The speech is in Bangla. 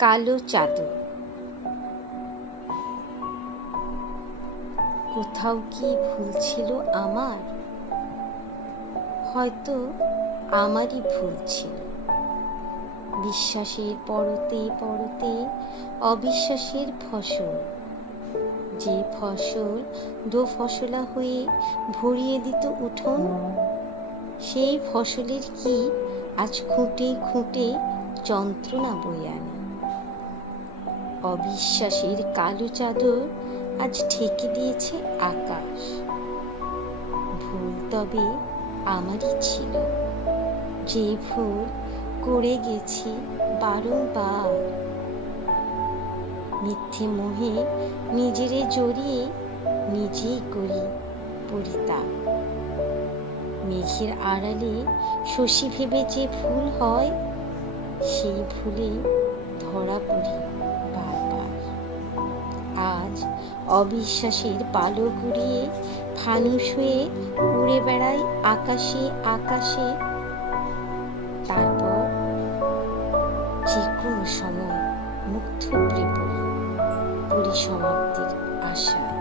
কালো চাদর। কোথাও কি ভুল ছিল আমার? হয়তো আমারই ভুল ছিল। বিশ্বাসের পরতে পরতে অবিশ্বাসের ফসল। যে ফসল দো ফসলা হয়ে ভরিয়ে দিত উঠোন, সেই ফসলের কি আজ খুঁটে খুঁটে যন্ত্রণা বয়ে আনে? অবিশ্বাসের কালো চাদর আজ ঢেকে দিয়েছে আকাশ। ভুল তবে আমারই ছিল। যে ভুল করে গেছি বারংবার। মিথ্যে মোহে নিজেরে জড়িয়ে নিজেই করি পরিতাপ। মেঘের আড়ালে শশী ভেবে যে ভুল হয়, সেই ভুলে ধরা পড়ি বারবার। আজ অবিশ্বাসের পালো ঘুরিয়ে ফানুষ হয়ে উড়ে বেড়াই আকাশে আকাশে। তারপর যে কোনো সময় মুগ্ধ পড়ি পরিসমাপ্তির আশায়।